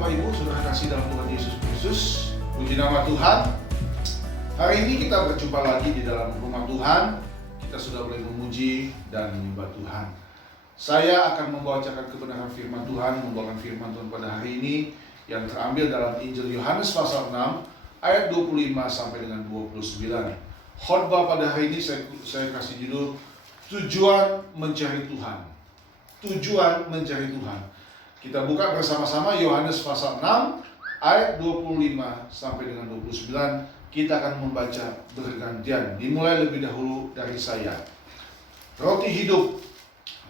Bapak Ibu, saudara kasih dalam Tuhan Yesus Kristus. Puji nama Tuhan. Hari ini kita berjumpa lagi di dalam rumah Tuhan. Kita sudah boleh memuji dan menyembah Tuhan. Saya akan membacakan kebenaran firman Tuhan, membawakan firman Tuhan pada hari ini yang terambil dalam Injil Yohanes pasal 6 ayat 25 sampai dengan 29. Khotbah pada hari ini saya kasih judul Tujuan Mencari Tuhan. Tujuan mencari Tuhan. Kita buka bersama-sama Yohanes pasal 6 ayat 25 sampai dengan 29. Kita akan membaca bergantian. Dimulai lebih dahulu dari saya. Roti hidup.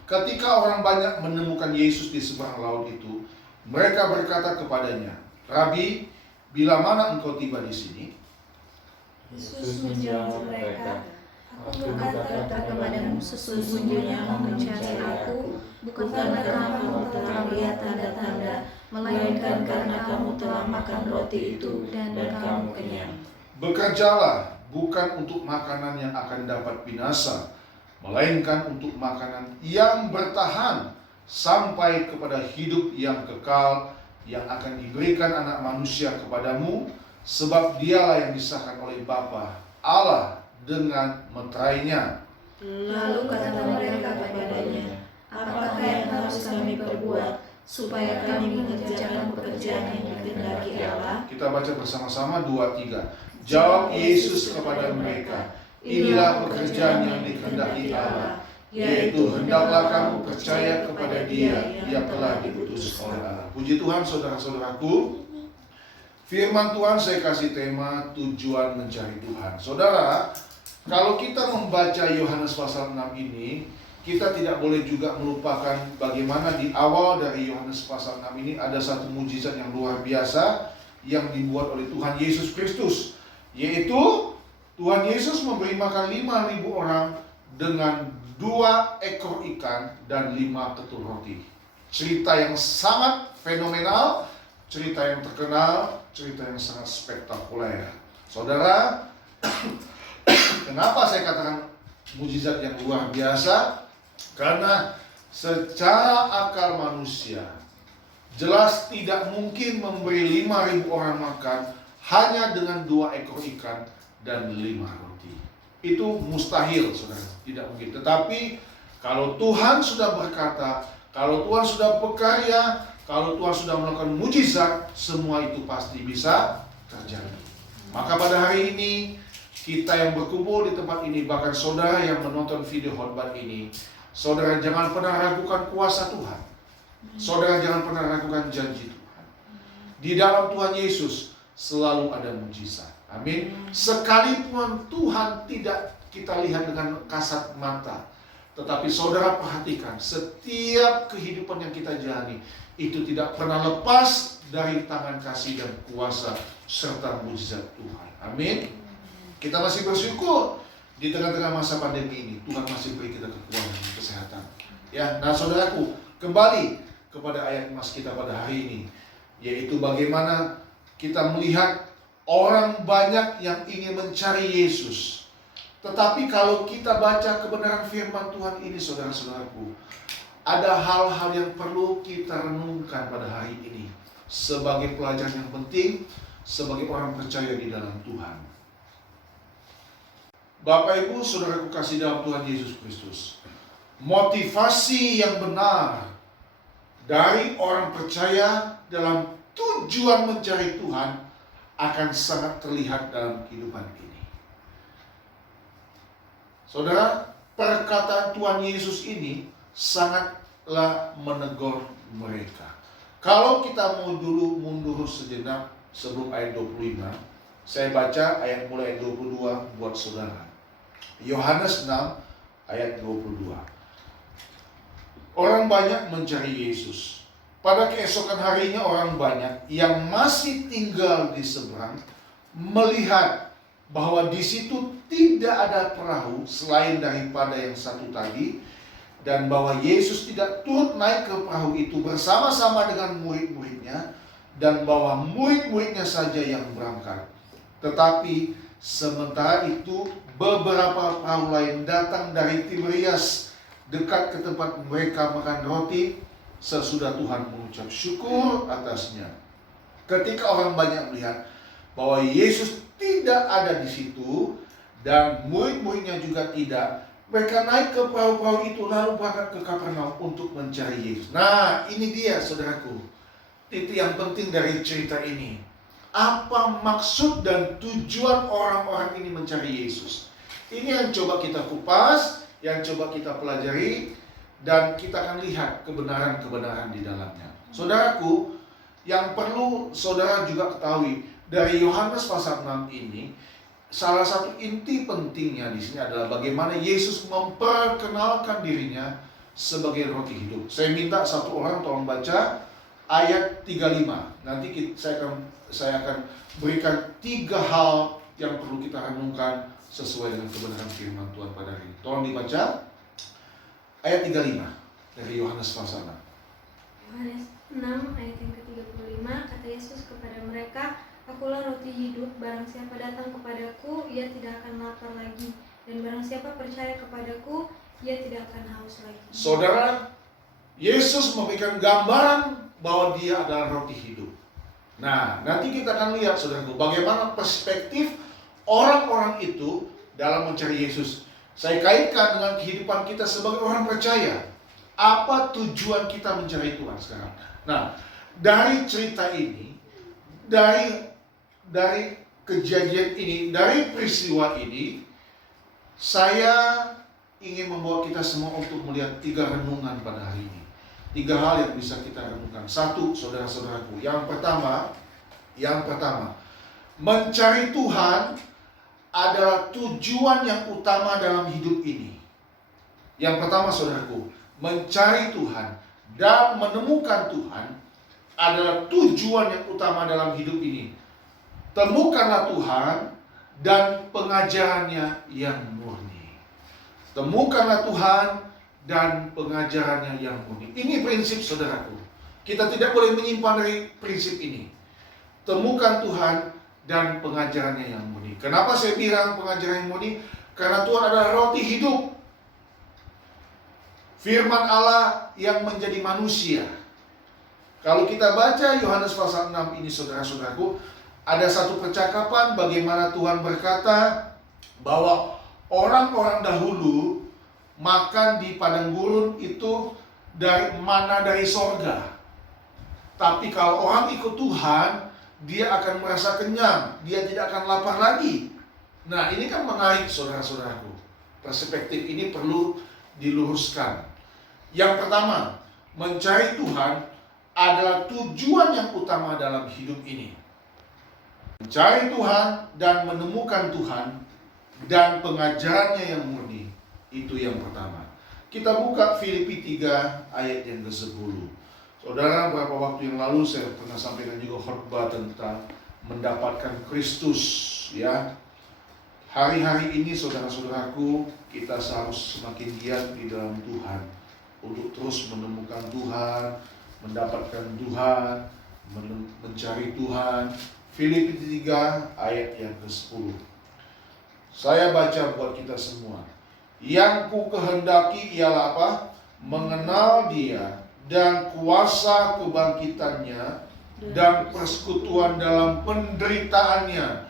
Ketika orang banyak menemukan Yesus di seberang laut itu, mereka berkata kepadanya, "Rabi, bila mana engkau tiba di sini?" Yesus menjawab mereka, "Aku berkata kepadamu, sesungguhnya kamu mencari aku, bukan karena kamu telah melihat tanda-tanda, melainkan karena kamu telah makan roti itu dan kamu kenyang. Bekerjalah bukan untuk makanan yang akan dapat binasa, melainkan untuk makanan yang bertahan sampai kepada hidup yang kekal yang akan diberikan anak manusia kepadamu, sebab dialah yang disahkan oleh Bapa Allah dengan meterainya." Lalu kata mereka kepadanya, "Apakah yang harus kami perbuat supaya kami mengerjakan pekerjaan yang dikehendaki Allah?" Kita baca bersama-sama 2, 3. Jawab Yesus kepada mereka, "Inilah pekerjaan yang dikehendaki Allah, yaitu hendaklah kamu percaya kepada Dia yang telah diutus oleh Allah." Puji Tuhan, saudara-saudaraku. Firman Tuhan saya kasih tema tujuan mencari Tuhan. Saudara, kalau kita membaca Yohanes pasal 6 ini, kita tidak boleh juga melupakan bagaimana di awal dari Yohanes pasal 6 ini ada satu mujizat yang luar biasa yang dibuat oleh Tuhan Yesus Kristus, yaitu Tuhan Yesus memberi makan 5.000 orang dengan 2 ekor ikan dan 5 ketul roti. Cerita yang sangat fenomenal, cerita yang terkenal, cerita yang sangat spektakuler. Saudara, kenapa saya katakan mujizat yang luar biasa? Karena secara akal manusia jelas tidak mungkin memberi 5.000 orang makan hanya dengan 2 ekor ikan dan 5 roti. Itu mustahil, saudara, tidak mungkin. Tetapi kalau Tuhan sudah berkata, kalau Tuhan sudah berkarya, kalau Tuhan sudah melakukan mujizat, semua itu pasti bisa terjadi. Maka pada hari ini kita yang berkumpul di tempat ini, bahkan saudara yang menonton video khotbah ini, saudara jangan pernah ragukan kuasa Tuhan. Saudara jangan pernah ragukan janji Tuhan. Di dalam Tuhan Yesus selalu ada mujizat. Amin. Sekalipun Tuhan tidak kita lihat dengan kasat mata, tetapi saudara perhatikan, setiap kehidupan yang kita jalani itu tidak pernah lepas dari tangan kasih dan kuasa serta mujizat Tuhan. Amin. Kita masih bersyukur di tengah-tengah masa pandemi ini Tuhan masih beri kita kekuatan dan kesehatan. Ya, nah saudaraku, kembali kepada ayat emas kita pada hari ini, yaitu bagaimana kita melihat orang banyak yang ingin mencari Yesus. Tetapi kalau kita baca kebenaran firman Tuhan ini, saudara-saudaraku, ada hal-hal yang perlu kita renungkan pada hari ini sebagai pelajaran yang penting, sebagai orang percaya di dalam Tuhan. Bapak Ibu, saudaraku kasih dalam Tuhan Yesus Kristus, motivasi yang benar dari orang percaya dalam tujuan mencari Tuhan akan sangat terlihat dalam kehidupan ini. Saudara, perkataan Tuhan Yesus ini sangatlah menegur mereka. Kalau kita mau dulu mundur sejenak sebelum ayat 25, saya baca ayat mulai ayat 22 buat saudara. Yohanes 6 ayat 22. Orang banyak mencari Yesus. Pada keesokan harinya orang banyak yang masih tinggal di seberang melihat bahwa di situ tidak ada perahu selain daripada yang satu tadi, dan bahwa Yesus tidak turut naik ke perahu itu bersama-sama dengan murid-muridnya, dan bahwa murid-muridnya saja yang berangkat. Tetapi sementara itu beberapa perahu lain datang dari Tiberias dekat ke tempat mereka makan roti sesudah Tuhan mengucap syukur atasnya. Ketika orang banyak melihat bahwa Yesus tidak ada di situ dan murid-muridnya juga tidak, mereka naik ke perahu-perahu itu lalu berangkat ke Kapernaum untuk mencari Yesus. Nah, ini dia saudaraku, itu yang penting dari cerita ini. Apa maksud dan tujuan orang-orang ini mencari Yesus? Ini yang coba kita kupas, yang coba kita pelajari, dan kita akan lihat kebenaran-kebenaran di dalamnya. Saudaraku, yang perlu saudara juga ketahui dari Yohanes pasal 6 ini, salah satu inti pentingnya di sini adalah bagaimana Yesus memperkenalkan dirinya sebagai roti hidup. Saya minta satu orang tolong baca ayat 35. Nanti saya akan berikan 3 hal yang perlu kita renungkan sesuai dengan kebenaran firman Tuhan pada hari ini. Tolong dibaca ayat 35 dari Yohanes pasal 6. Yohanes 6 ayat yang ke-35, kata Yesus kepada mereka, "Akulah roti hidup, barang siapa datang kepadaku, ia tidak akan lapar lagi, dan barang siapa percaya kepadaku, ia tidak akan haus lagi." Saudara, Yesus memberikan gambaran bahwa dia adalah roti hidup. Nah, nanti kita akan lihat saudaraku, bagaimana perspektif orang-orang itu dalam mencari Yesus. Saya kaitkan dengan kehidupan kita sebagai orang percaya. Apa tujuan kita mencari Tuhan sekarang? Nah, dari cerita ini, dari kejadian ini, dari peristiwa ini, saya ingin membawa kita semua untuk melihat 3 renungan pada hari ini. 3 hal yang bisa kita renungkan. 1, saudara-saudaraku, yang pertama, mencari Tuhan adalah tujuan yang utama dalam hidup ini. Yang pertama, saudaraku, mencari Tuhan dan menemukan Tuhan adalah tujuan yang utama dalam hidup ini. Temukanlah Tuhan dan pengajarannya yang murni. Temukanlah Tuhan dan pengajarannya yang murni. Ini prinsip saudaraku. Kita tidak boleh menyimpan dari prinsip ini. Temukan Tuhan dan pengajarannya yang murni. Kenapa saya bilang pengajaran yang murni? Karena Tuhan adalah roti hidup. Firman Allah yang menjadi manusia. Kalau kita baca Yohanes pasal 6 ini saudara-saudaraku, ada satu percakapan bagaimana Tuhan berkata bahwa orang-orang dahulu makan di padang gurun itu dari mana dari sorga. Tapi kalau orang ikut Tuhan, dia akan merasa kenyang, dia tidak akan lapar lagi. Nah, ini kan menarik saudara-saudaraku. Perspektif ini perlu diluruskan. Yang pertama, mencari Tuhan adalah tujuan yang utama dalam hidup ini. Mencari Tuhan dan menemukan Tuhan dan pengajarannya yang murni, itu yang pertama. Kita buka Filipi 3 ayat yang ke-10. Saudara, beberapa waktu yang lalu saya pernah sampaikan juga khotbah tentang mendapatkan Kristus, ya. Hari-hari ini saudara-saudaraku, kita harus semakin giat di dalam Tuhan untuk terus menemukan Tuhan, mendapatkan Tuhan, mencari Tuhan. Filipi 3 ayat yang ke-10. Saya baca buat kita semua. Yang ku kehendaki ialah apa? Mengenal Dia dan kuasa kebangkitannya dan persekutuan dalam penderitaannya,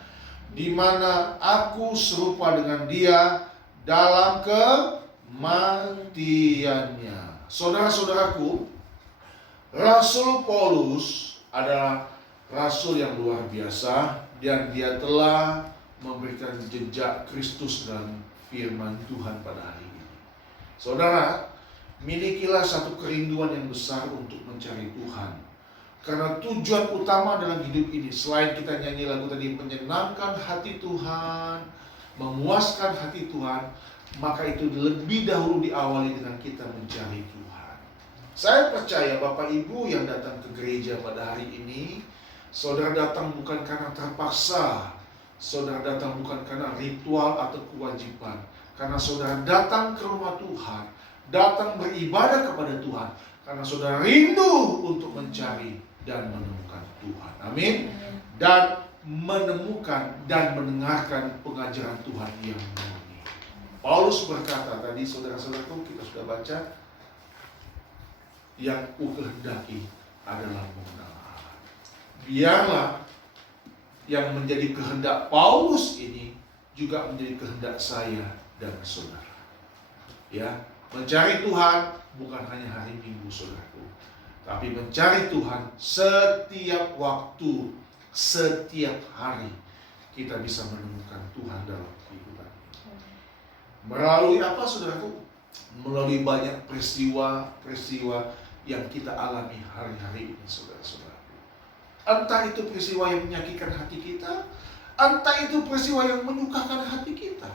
di mana aku serupa dengan Dia dalam kematiannya. Saudara-saudaraku, Rasul Paulus adalah rasul yang luar biasa, dan dia telah memberikan jejak Kristus dalam firman Tuhan pada hari ini. Saudara, milikilah satu kerinduan yang besar untuk mencari Tuhan. Karena tujuan utama dalam hidup ini, selain kita nyanyi lagu tadi, menyenangkan hati Tuhan, memuaskan hati Tuhan, maka itu lebih dahulu diawali dengan kita mencari Tuhan. Saya percaya Bapak Ibu yang datang ke gereja pada hari ini, saudara datang bukan karena terpaksa, saudara datang bukan karena ritual atau kewajiban, karena saudara datang ke rumah Tuhan, datang beribadah kepada Tuhan, karena saudara rindu untuk mencari dan menemukan Tuhan. Amin. Dan menemukan dan mendengarkan pengajaran Tuhan yang murni. Paulus berkata tadi, saudara-saudaraku, kita sudah baca, yang ku kehendaki adalah mengenal Allah. biarlah yang menjadi kehendak Paulus ini juga menjadi kehendak saya dan saudara. Ya, mencari Tuhan bukan hanya hari Minggu, saudaraku, tapi mencari Tuhan setiap waktu, setiap hari kita bisa menemukan Tuhan dalam kehidupan ini. Melalui apa, saudaraku? Melalui banyak peristiwa-peristiwa yang kita alami hari-hari ini, saudara-saudara. Entah itu peristiwa yang menyakitkan hati kita, entah itu peristiwa yang menyukakan hati kita.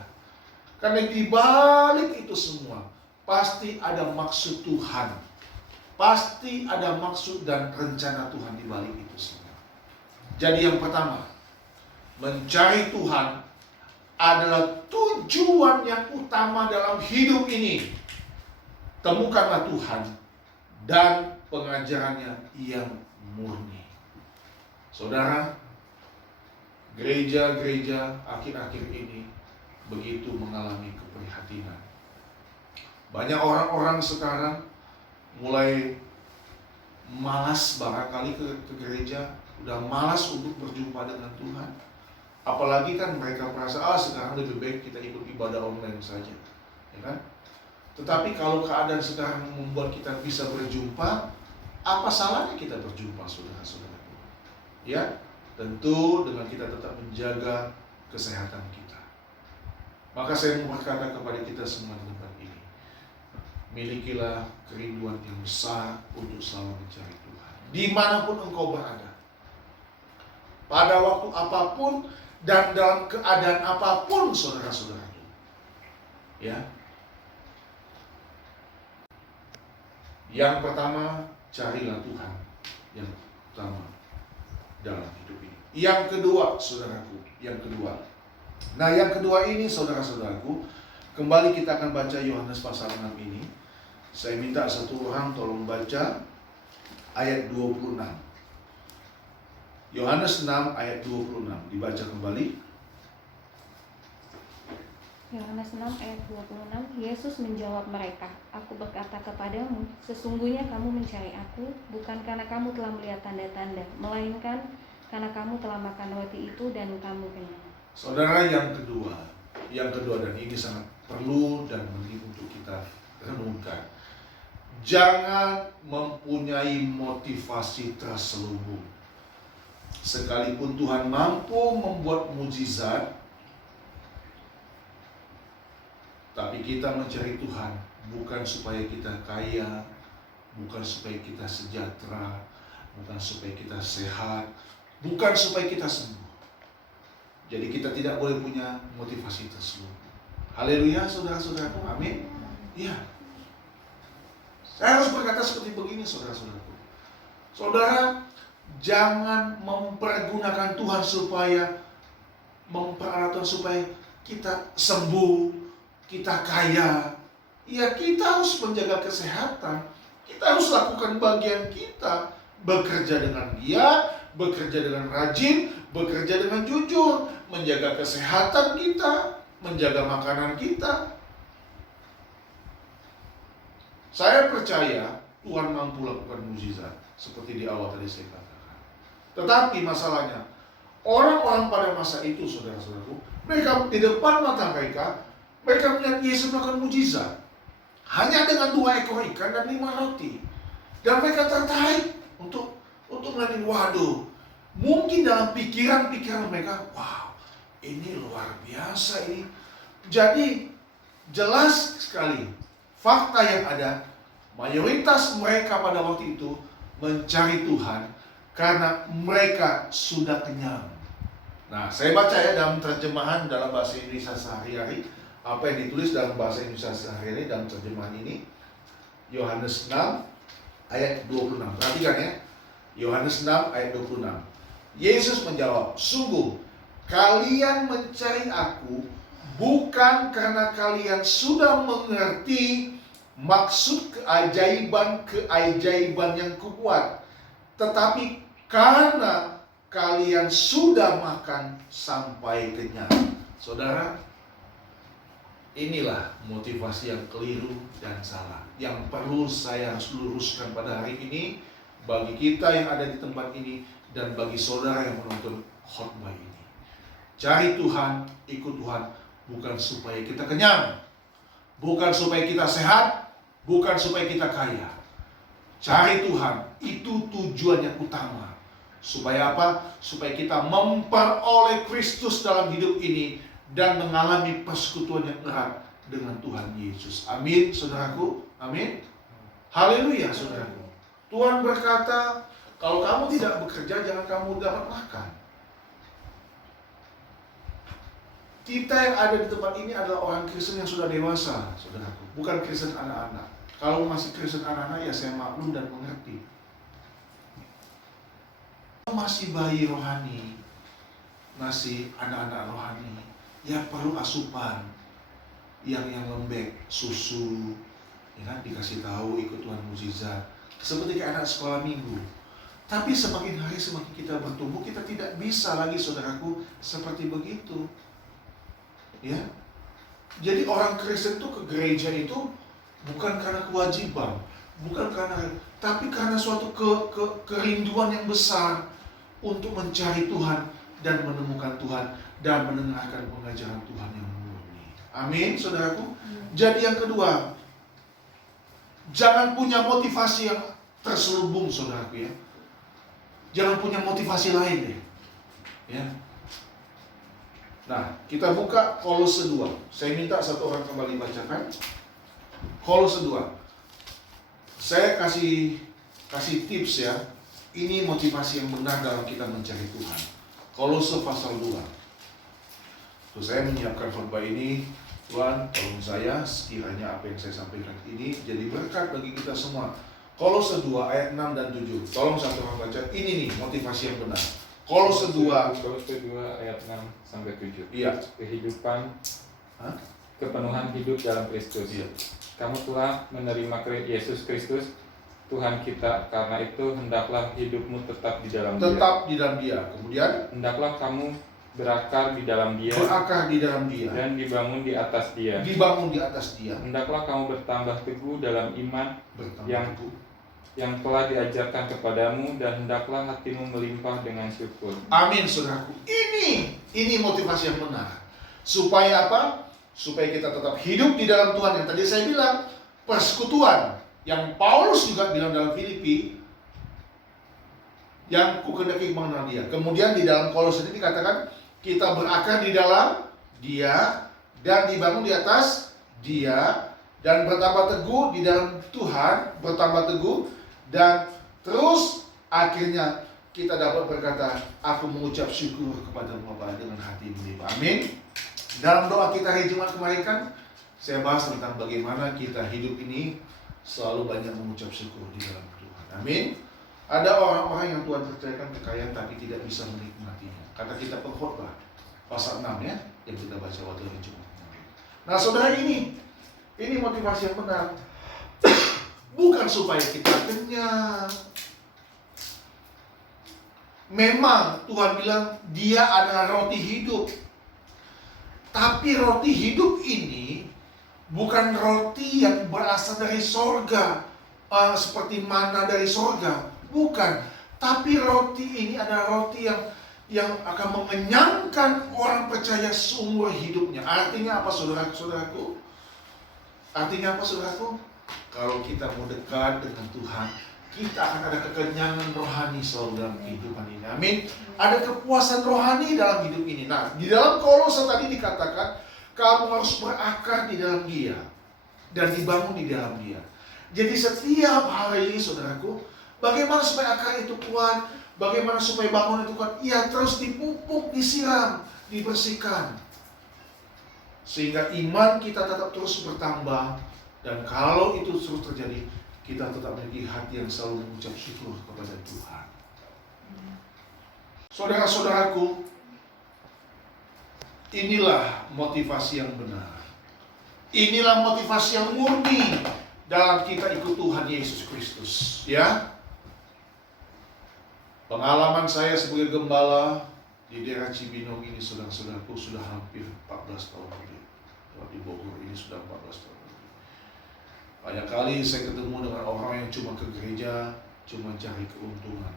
Karena di balik itu semua pasti ada maksud Tuhan. Pasti ada maksud dan rencana Tuhan di balik itu semua. Jadi yang pertama, mencari Tuhan adalah tujuan yang utama dalam hidup ini. Temukanlah Tuhan dan pengajarannya yang murni. Saudara, gereja-gereja akhir-akhir ini begitu mengalami keprihatinan. Banyak orang-orang sekarang mulai malas barangkali ke gereja, udah malas untuk berjumpa dengan Tuhan. Apalagi kan mereka merasa, sekarang lebih baik kita ikut ibadah online saja, ya kan? Tetapi kalau keadaan sekarang membuat kita bisa berjumpa, apa salahnya kita berjumpa, saudara-saudara? Ya, tentu dengan kita tetap menjaga kesehatan kita. Maka saya mau berkata kepada kita semua di tempat ini, milikilah kerinduan yang besar untuk selalu mencari Tuhan, dimanapun engkau berada, pada waktu apapun dan dalam keadaan apapun, saudara-saudara. Ya. Yang pertama, carilah Tuhan yang utama dalam hidup ini. Yang kedua, saudaraku, yang kedua. Nah, yang kedua ini, saudara-saudaraku, kembali kita akan baca Yohanes pasal 6 ini. Saya minta satu orang tolong baca ayat 26. Yohanes 6 ayat 26, dibaca kembali. Yohanes 6 ayat 26, Yesus menjawab mereka, "Aku berkata kepadamu, sesungguhnya kamu mencari aku, bukan karena kamu telah melihat tanda-tanda, melainkan karena kamu telah makan roti itu dan kamu kenyang." Saudara, yang kedua dan ini sangat perlu dan penting untuk kita renungkan. Jangan mempunyai motivasi terselubung. Sekalipun Tuhan mampu membuat mujizat, tapi kita mencari Tuhan bukan supaya kita kaya, bukan supaya kita sejahtera, bukan supaya kita sehat, bukan supaya kita sembuh. Jadi kita tidak boleh punya motivasi tersebut. Haleluya, saudara-saudaraku, amin. Ya, saya harus berkata seperti begini, saudara-saudaraku. Saudara, jangan mempergunakan Tuhan memperalatkan supaya kita sembuh, kita kaya. Ya, kita harus menjaga kesehatan. Kita harus lakukan bagian kita, bekerja dengan giat, bekerja dengan rajin, bekerja dengan jujur, menjaga kesehatan kita, menjaga makanan kita. Saya percaya Tuhan mampu lakukan mujizat seperti di awal tadi saya katakan. Tetapi masalahnya, orang-orang pada masa itu, saudara-saudaraku, mereka di depan mata mereka melihat Yesus melakukan mujizat. Hanya dengan 2 ekor ikan dan 5 roti. Dan mereka tertarik untuk melihat, waduh, mungkin dalam pikiran mereka, wow, ini luar biasa ini. Jadi jelas sekali fakta yang ada, mayoritas mereka pada waktu itu mencari Tuhan karena mereka sudah kenyang. Nah, saya baca ya dalam terjemahan dalam bahasa Indonesia sehari-hari, apa yang ditulis dalam bahasa Indonesia sehari-hari dalam terjemahan ini, Yohanes 6 ayat 26. Perhatikan ya, Yohanes 6 ayat 26. Yesus menjawab, "Sungguh, kalian mencari aku bukan karena kalian sudah mengerti maksud keajaiban yang kubuat, tetapi karena kalian sudah makan sampai kenyang." Saudara, inilah motivasi yang keliru dan salah yang perlu saya harus luruskan pada hari ini bagi kita yang ada di tempat ini dan bagi saudara yang menonton khotbah ini. Cari Tuhan, ikut Tuhan, bukan supaya kita kenyang, bukan supaya kita sehat, bukan supaya kita kaya. Cari Tuhan, itu tujuan yang utama. Supaya apa? Supaya kita memperoleh Kristus dalam hidup ini dan mengalami persekutuan yang erat dengan Tuhan Yesus. Amin, saudaraku. Amin. Haleluya, saudaraku. Tuhan berkata, kalau kamu tidak bekerja, jangan kamu dapat makan. Kita yang ada di tempat ini adalah orang Kristen yang sudah dewasa, saudaraku. Bukan Kristen anak-anak. Kalau masih Kristen anak-anak, ya saya maklum dan mengerti. Masih bayi rohani, masih anak-anak rohani, ya perlu asupan yang lembek, susu, ya kan, dikasih tahu ikut Tuhan mukjizat, seperti kayak anak sekolah minggu. Tapi semakin hari semakin kita bertumbuh, kita tidak bisa lagi, saudaraku, seperti begitu. Ya, jadi orang Kristen itu ke gereja itu bukan karena kewajiban, bukan karena, tapi karena suatu kerinduan yang besar untuk mencari Tuhan dan menemukan Tuhan dan mendengarkan pengajaran Tuhan yang murni. Amin, saudaraku. Jadi yang kedua, jangan punya motivasi yang terselubung, saudaraku ya. Jangan punya motivasi lain deh. Ya. Nah, kita buka Kolose 2. Saya minta satu orang kembali bacakan. Kolose 2. Saya kasih tips ya. Ini motivasi yang benar dalam kita mencari Tuhan. Kolose pasal 2. Terus saya menyiapkan khotbah ini. Tuhan, tolong saya sekiranya apa yang saya sampaikan ini jadi berkat bagi kita semua. Kolose 2 ayat 6 dan 7. Tolong satu orang baca. Ini nih motivasi yang benar. Kolose 2 ayat 6 sampai 7. Iya. Kehidupan, kepenuhan hidup dalam Kristus. Iya. Kamu telah menerima Yesus Kristus Tuhan kita, karena itu hendaklah hidupmu tetap di dalam Dia. Tetap di dalam Dia. Kemudian hendaklah kamu berakar di dalam Dia. Berakar di dalam Dia. Dan dibangun di atas Dia. Dibangun di atas Dia. Hendaklah kamu bertambah teguh dalam iman yang telah diajarkan kepadamu, dan hendaklah hatimu melimpah dengan syukur. Amin, saudaraku. Ini motivasi yang benar. Supaya apa? Supaya kita tetap hidup di dalam Tuhan. Yang tadi saya bilang, persekutuan yang Paulus juga bilang dalam Filipi, yang kukehendaki mengenal Dia. Kemudian di dalam Kolose ini dikatakan kita berakar di dalam Dia dan dibangun di atas Dia dan bertambah teguh di dalam Tuhan, bertambah teguh, dan terus akhirnya kita dapat berkata, aku mengucap syukur kepada Bapa dengan hati melimpah. Amin. Dalam doa kita hari Jumat kemarin kan saya bahas tentang bagaimana kita hidup ini selalu banyak mengucap syukur di dalam Tuhan. Amin. Ada orang-orang yang Tuhan percayakan kekayaan tapi tidak bisa menikmatinya. Kata kita pengkhotbah pasal 6 ya, yang kita baca waktu hari Jumat. Nah, saudara, ini motivasi yang benar. Bukan supaya kita kenyang. Memang Tuhan bilang Dia adalah roti hidup. Tapi roti hidup ini bukan roti yang berasal dari sorga, seperti mana dari sorga. Bukan. Tapi roti ini adalah roti yang akan mengenyangkan orang percaya seumur hidupnya. Artinya apa, saudaraku? Artinya apa, saudaraku? Kalau kita mau dekat dengan Tuhan, kita akan ada kekenyangan rohani selalu dalam kehidupan ini. Amin. Ada kepuasan rohani dalam hidup ini. Nah, di dalam Kolose tadi dikatakan, kamu harus berakar di dalam Dia dan dibangun di dalam Dia. Jadi setiap hari, saudaraku, bagaimana supaya akar itu kuat? Bagaimana supaya bangun itu kuat? Ya, terus dipupuk, disiram, dibersihkan. Sehingga iman kita tetap terus bertambah. Dan kalau itu terus terjadi, kita tetap memiliki hati yang selalu mengucap syukur kepada Tuhan. Saudara-saudaraku, inilah motivasi yang benar. Inilah motivasi yang murni dalam kita ikut Tuhan Yesus Kristus. Ya, pengalaman saya sebagai gembala di daerah Cibinong ini, saudara-saudaraku, sudah hampir 14 tahun lebih. Di Bogor ini sudah 14 tahun. Banyak kali saya ketemu dengan orang yang cuma ke gereja, cuma cari keuntungan.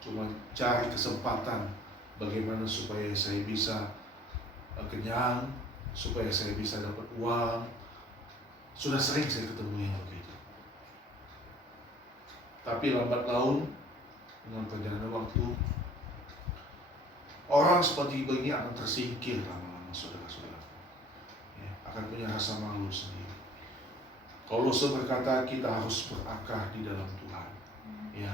cuma cari kesempatan bagaimana supaya saya bisa kenyang, supaya saya bisa dapat uang. Sudah sering saya ketemu yang begitu. Tapi lambat laun dengan perjalanan waktu, orang seperti ini akan tersingkir lama-lama, saudara-saudara. Ya, akan punya rasa malu sendiri. Kolose berkata kita harus berakar di dalam Tuhan. Ya.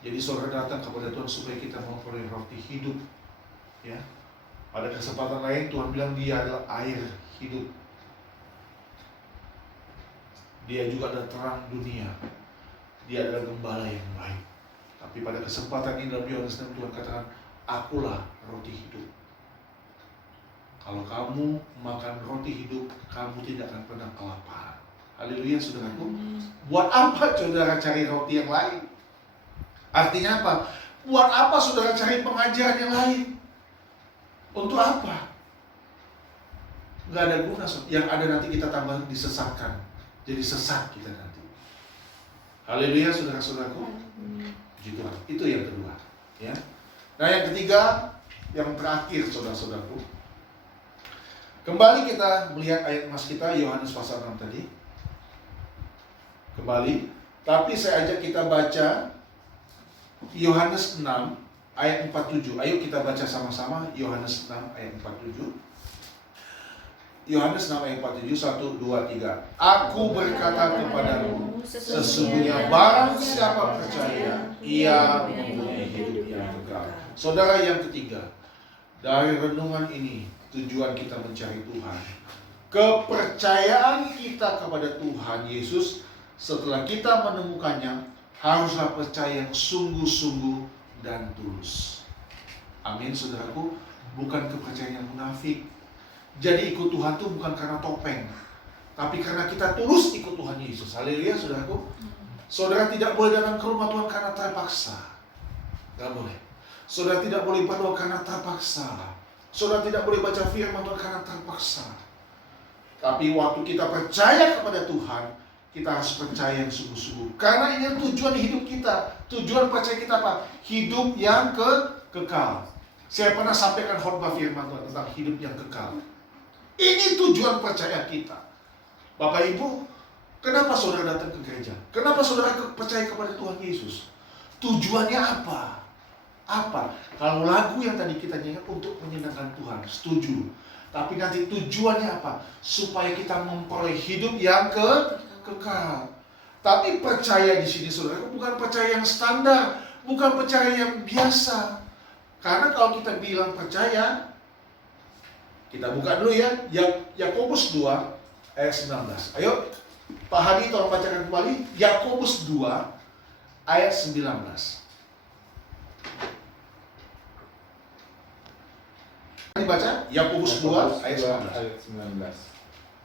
Jadi saudara datang kepada Tuhan supaya kita memperoleh roti hidup. Ya. Pada kesempatan lain Tuhan bilang Dia adalah air hidup. Dia juga adalah terang dunia. Dia adalah gembala yang baik. Tapi pada kesempatan ini dalam Yohanes 6 Tuhan katakan, akulah roti hidup. Kalau kamu makan roti hidup, kamu tidak akan pernah kelaparan. Haleluya, saudaraku. Buat apa saudara cari roti yang lain? Artinya apa? Buat apa saudara cari pengajaran yang lain? Untuk apa? Gak ada guna. Yang ada nanti kita tambah disesatkan. Jadi sesat kita nanti. Haleluya, saudara-saudaraku. Gitu. Itu yang kedua. Ya. Nah, yang ketiga, yang terakhir, saudara-saudaraku. Kembali kita melihat ayat emas kita, Yohanes pasal 6 tadi. Kembali. Tapi saya ajak kita baca Yohanes 6 ayat 47. Ayo kita baca sama-sama Yohanes 6 ayat 47. Yohanes 6 ayat 47, 1, 2, 3. Aku berkata kepadamu, sesungguhnya barang siapa percaya, ia mempunyai hidup yang kekal. Saudara, yang ketiga, dari renungan ini, tujuan kita mencari Tuhan. Kepercayaan kita kepada Tuhan Yesus, setelah kita menemukannya, haruslah percaya yang sungguh-sungguh dan tulus. Amin, saudaraku. Bukan kepercayaan yang munafik. Jadi ikut Tuhan itu bukan karena topeng, tapi karena kita tulus ikut Tuhan Yesus. Haleluya, saudaraku. Saudara tidak boleh datang ke rumah Tuhan karena terpaksa. Gak boleh. Saudara tidak boleh berdoa karena terpaksa. Saudara tidak boleh baca firman Tuhan karena terpaksa. Tapi waktu kita percaya kepada Tuhan, kita harus percaya yang sungguh-sungguh. Karena ini tujuan hidup kita. Tujuan percaya kita apa? Hidup yang kekal. Saya pernah sampaikan khotbah firman Tuhan tentang hidup yang kekal. Ini tujuan percaya kita. Bapak Ibu, kenapa saudara datang ke gereja? Kenapa saudara percaya kepada Tuhan Yesus? Tujuannya apa? Apa? Kalau lagu yang tadi kita nyanyi untuk menyenangkan Tuhan, setuju. Tapi nanti tujuannya apa? Supaya kita memperoleh hidup yang kekal. Tapi percaya di sini saudara bukan percaya yang standar, bukan percaya yang biasa. Karena kalau kita bilang percaya, kita buka dulu ya, Yakobus 2 ayat 19. Ayo, Pak Hadi tolong bacakan kembali Yakobus 2 ayat 19. Dibaca Yakobus 2 ayat 19.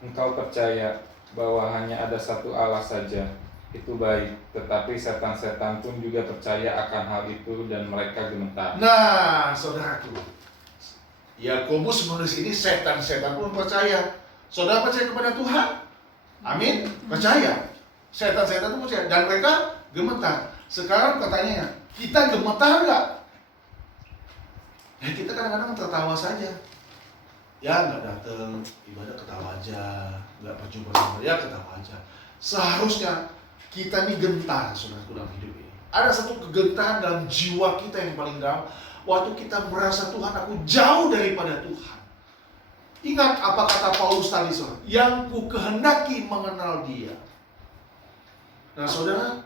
Engkau percaya bahwa hanya ada satu Allah saja, itu baik. Tetapi setan-setan pun juga percaya akan hal itu dan mereka gemetar. Nah, saudaraku, Yakobus menulis ini setan-setan pun percaya. Saudara percaya kepada Tuhan? Amin. Percaya. Setan-setan pun percaya dan mereka gemetar. Sekarang pertanyaannya, kita gemetar nggak? Ya, kita kadang-kadang tertawa saja. Ya, nggak datang ibadah, ketawa aja. Nggak berjumpa sama dia, ketawa aja. Seharusnya kita ini gentar, saudara, dalam hidup ini. Ada satu kegentaran dalam jiwa kita yang paling dalam. Waktu kita merasa Tuhan, aku jauh daripada Tuhan. Ingat apa kata Paulus tadi, saudara? Yang ku kehendaki mengenal Dia. Nah, saudara,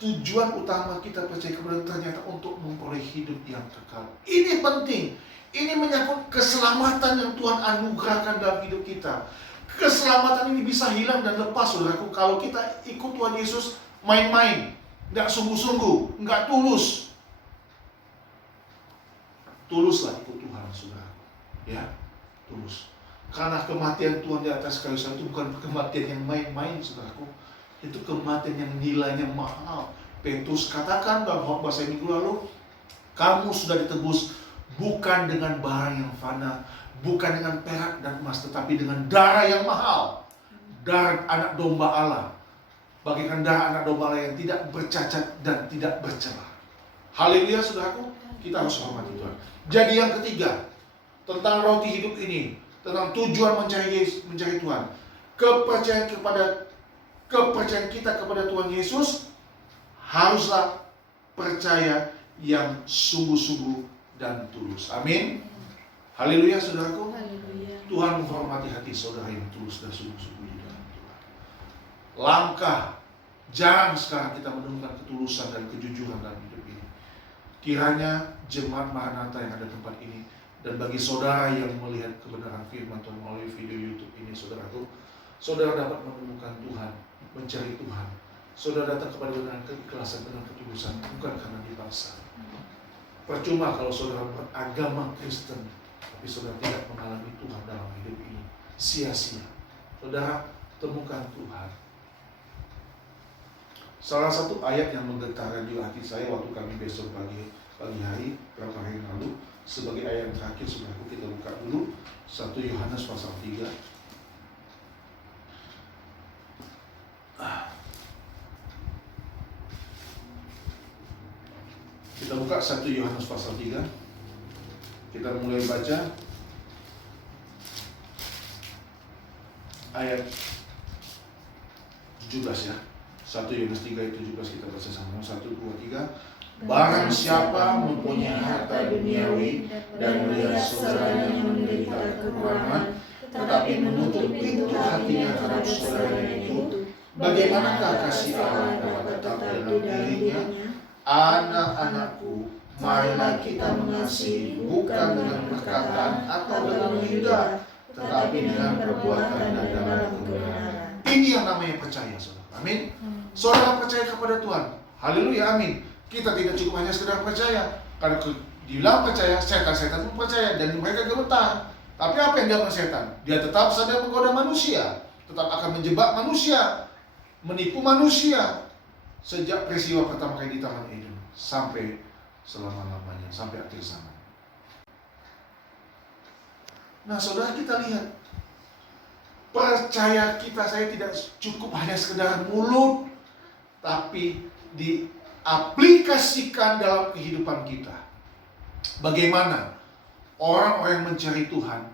tujuan utama kita percaya kepada ternyata untuk memperoleh hidup yang kekal. Ini penting. Ini menyangkut keselamatan yang Tuhan anugerahkan dalam hidup kita. Keselamatan ini bisa hilang dan lepas, saudaraku, kalau kita ikut Tuhan Yesus main-main, nggak sungguh-sungguh, nggak tulus. Tuluslah ikut Tuhan, saudara. Ya, tulus. Karena kematian Tuhan di atas kayu salib itu bukan kematian yang main-main, saudaraku. Itu kematian yang nilainya mahal. Petrus katakan dalam khotbah saya minggu lalu, kamu sudah ditebus bukan dengan barang yang fana, bukan dengan perak dan emas, tetapi dengan darah yang mahal, darah anak domba Allah. Bagaikan darah anak domba Allah yang tidak bercacat dan tidak bercela. Haleluya saudaraku, kita harus hormati Tuhan. Jadi yang ketiga, tentang roti hidup ini, tentang tujuan mencari Tuhan. Kepercayaan kita kepada Tuhan Yesus haruslah percaya yang sungguh-sungguh dan tulus. Amin. Haleluya saudaraku. Haleluya. Tuhan menghormati hati saudara yang tulus dan sungguh-sungguh di dalam Tuhan. Langkah jarang sekarang kita menemukan ketulusan dan kejujuran dalam hidup ini. Kiranya jemaat Maranatha yang ada di tempat ini, dan bagi saudara yang melihat kebenaran firman Tuhan melalui video YouTube ini, saudaraku, saudara dapat menemukan Tuhan, mencari Tuhan. Saudara datang kepada dengan keikhlasan, dengan ketulusan, bukan karena dipaksa. Percuma kalau saudara beragama Kristen, tapi saudara tidak mengalami Tuhan dalam hidup ini, sia-sia. Saudara temukan Tuhan. Salah satu ayat yang menggetarkan juga hati saya waktu kami besok pagi hari, beberapa hari lalu, sebagai ayat yang terakhir, saudaraku, kita buka dulu 1 Yohanes pasal 3. Kita buka 1 Yohanes pasal 3. Kita mulai baca ayat 17 ya. 1 Yohanes 3 ayat 17 kita baca sama-sama. 1, 2, 3. Barang siapa mempunyai harta duniawi dan melihat saudaranya menderita kekurangan, tetapi menutup pintu hatinya terhadap saudaranya itu, bagaimanakah kasih Allah dapat tetap dalam dirinya? Anak-anakku, marilah kita mengasihi bukan dengan perkataan atau dengan lidah, tetapi dengan perbuatan dan dalam kebenaran. Ini yang namanya percaya, saudara. Amin. Saudara percaya kepada Tuhan. Haleluya, amin. Kita tidak cukup hanya sekedar percaya. Karena dibilang percaya, setan-setan pun percaya dan mereka gemetar. Tapi apa yang dilakukan setan? Dia tetap saja menggoda manusia, tetap akan menjebak manusia, menipu manusia. Sejak peristiwa pertama kali di Taman Eden sampai selama-lamanya, sampai akhir zaman. Nah, saudara, kita lihat percaya kita, saya tidak cukup hanya sekedar mulut, tapi diaplikasikan dalam kehidupan kita. Bagaimana orang-orang yang mencari Tuhan,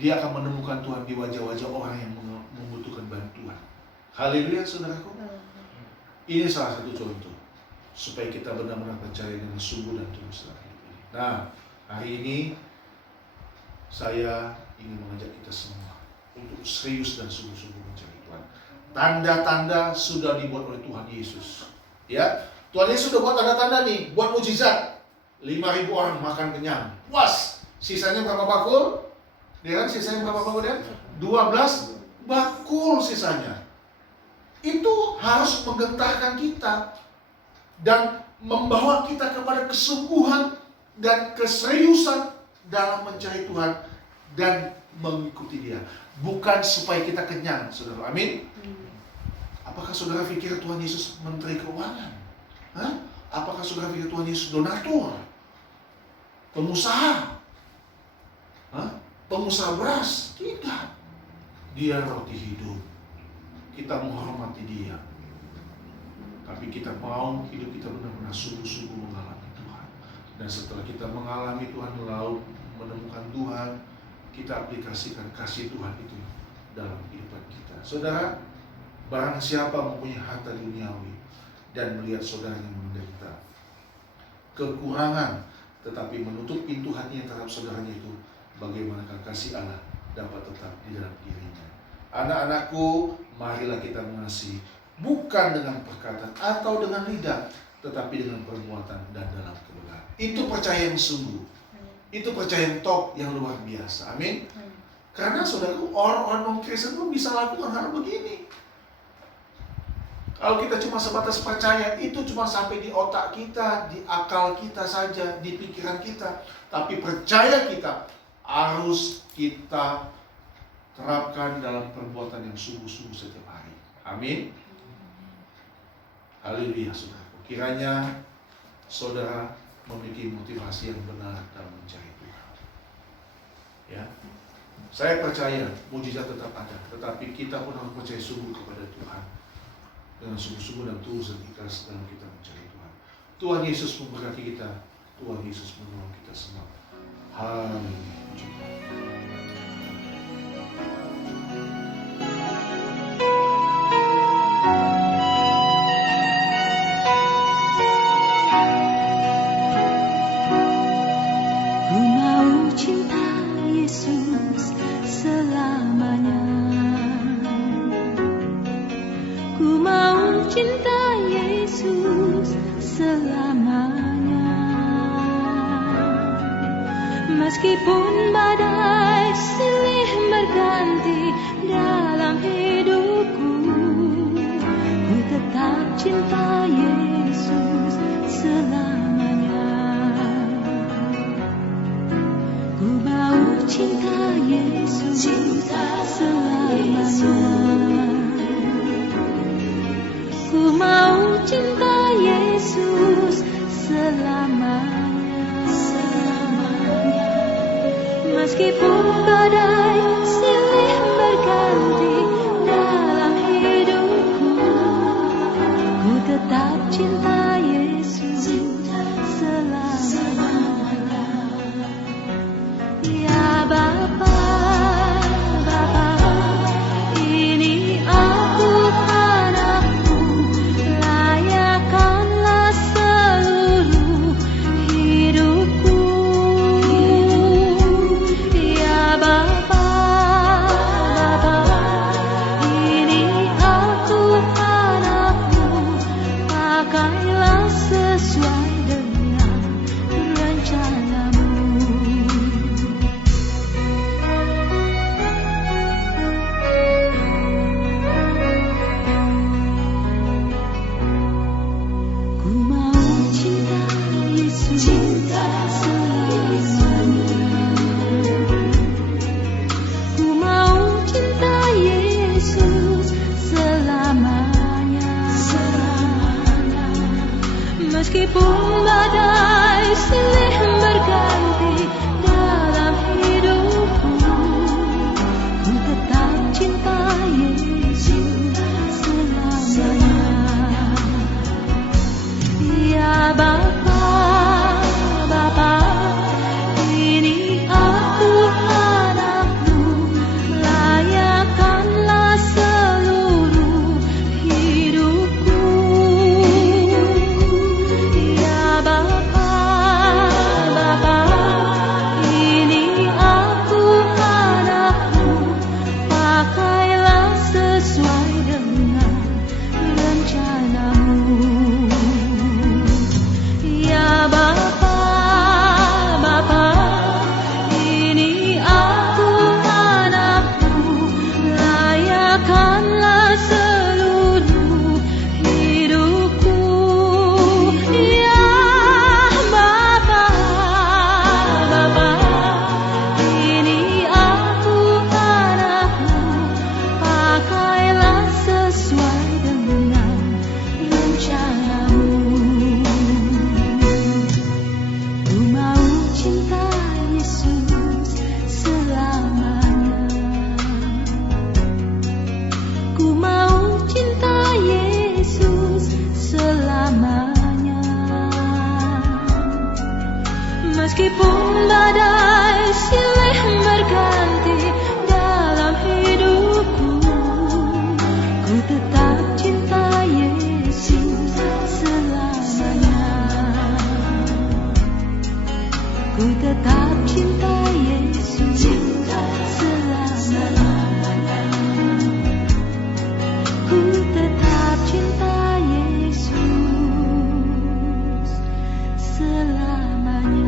dia akan menemukan Tuhan di wajah-wajah orang yang membutuhkan bantuan. Haleluya, saudaraku. Ini salah satu contoh supaya kita benar-benar percaya dengan sungguh dan tulus dalam hidup ini. Nah, hari ini saya ingin mengajak kita semua untuk serius dan sungguh-sungguh mencari Tuhan. Tanda-tanda sudah dibuat oleh Tuhan Yesus. Ya, Tuhan Yesus sudah buat tanda-tanda nih, buat mujizat. 5.000 orang makan kenyang, puas. Sisanya berapa bakul? Dia kan sisanya berapa bakul dia? 12 bakul sisanya. Itu harus menggentarkan kita dan membawa kita kepada kesungguhan dan keseriusan dalam mencari Tuhan dan mengikuti Dia. Bukan supaya kita kenyang, saudara. Amin. Apakah saudara pikir Tuhan Yesus menteri keuangan? Hah? Apakah saudara pikir Tuhan Yesus donatur? Pengusaha? Hah? Pengusaha beras? Tidak. Dia roti hidup. Kita menghormati Dia. Tapi kita mau hidup kita benar-benar sungguh-sungguh mengalami Tuhan. Dan setelah kita mengalami Tuhan, lalu menemukan Tuhan, kita aplikasikan kasih Tuhan itu dalam kehidupan kita. Saudara, barang siapa mempunyai harta duniawi dan melihat saudaranya menderita kekurangan, tetapi menutup pintu hatinya terhadap saudaranya itu, bagaimanakah kasih Allah dapat tetap di dalam dirinya? Anak-anakku, marilah kita mengasihi bukan dengan perkataan atau dengan lidah, tetapi dengan perbuatan dan dalam kebenaran. Itu percaya yang sungguh. Itu percaya yang top, yang luar biasa. Amin. Karena saudaraku, orang-orang non-Kristen pun bisa lakukan hal begini. Kalau kita cuma sebatas percaya, itu cuma sampai di otak kita, di akal kita saja, di pikiran kita. Tapi percaya kita harus kita terapkan dalam perbuatan yang sungguh-sungguh setiap hari. Amin. Haleluya, saudara. Kiranya saudara memiliki motivasi yang benar dalam mencari Tuhan. Ya, saya percaya mujizat tetap ada, tetapi kita pun harus percaya sungguh kepada Tuhan dengan sungguh-sungguh dan tulus dan ikhlas dalam kita mencari Tuhan. Tuhan Yesus memberkati kita. Tuhan Yesus menolong kita semua. Haleluya. Ku mau cinta Yesus selamanya. Ku mau cinta Yesus selamanya. Meskipun badai silih berganti dalam hidupku, ku tetap cinta Yesus selamanya. Ku mau cinta Yesus selamanya. Ku mau cinta Yesus selamanya. Meskipun badai silih berganti dalam hidupku, ku tetap cinta Yesus selamanya. Ya Bapa, Bapa, ini aku anakmu, layakkanlah seluruh hidupku. Ya Bapa, Bapa, ini aku anakmu, pakailah sesuai dengan rencanamu. Ku mau cinta Yesus selamanya. Ku mau cinta Yesus selamanya. Meskipun badai silih berganti dalam hidupku, ku tetap cinta Yesus selamanya. Ya Bapa, Bapa, ini aku anakmu, layakkanlah seluruh hidupku. Ya Bapa, Bapa, ini aku anakmu, pakailah sesuai dengan rencanamu. Ya Bapa, Bapa, ini aku anakmu, layakkanlah seluruh hidupku. Ya Bapa, Bapa, ini aku anakmu, pakailah sesuai dengan rencanamu. Ku mau cinta Yesus selamanya. Ku mau cinta Yesus selamanya. Meskipun badai silih berganti dalam hidupku, ku tetap cinta Yesus selamanya. Ku tetap cinta Yesus selamanya. Ku tetap cinta Yesus selamanya.